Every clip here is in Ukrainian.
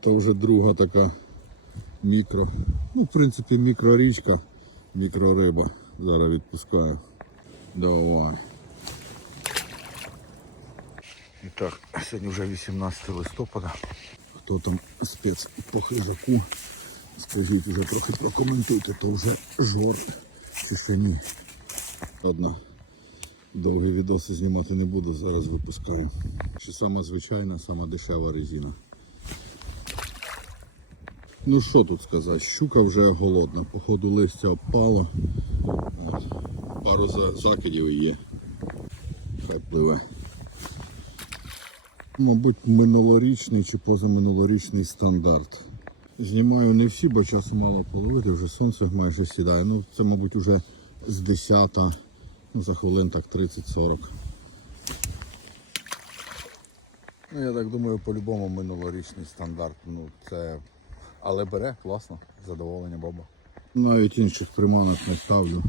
То вже друга така мікро. Ну, в принципі, мікрорічка, мікрориба. Зараз відпускаю. Давай. І так, сьогодні вже 18 листопада. Хто там спец по хижаку? Скажіть вже трохи прокоментуйте, то вже жор чи ще ні. Ладно, довгі відоси знімати не буду, зараз випускаю. Що сама звичайна, сама дешева резина. Ну що тут сказати, щука вже голодна, походу листя опало. От. Пару закидів є. Хай пливе. Мабуть, минулорічний чи позаминулорічний стандарт. Знімаю не всі, бо часу мало половити, вже сонце майже сідає. Ну, це, мабуть, вже з 10, ну, за хвилин так 30-40. Ну, я так думаю, по-любому минулорічний стандарт. Ну, це... Але бере, класно, задоволення баба. Навіть інших приманок не ставлю.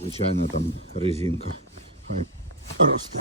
Звичайно, там резинка. Хай росте.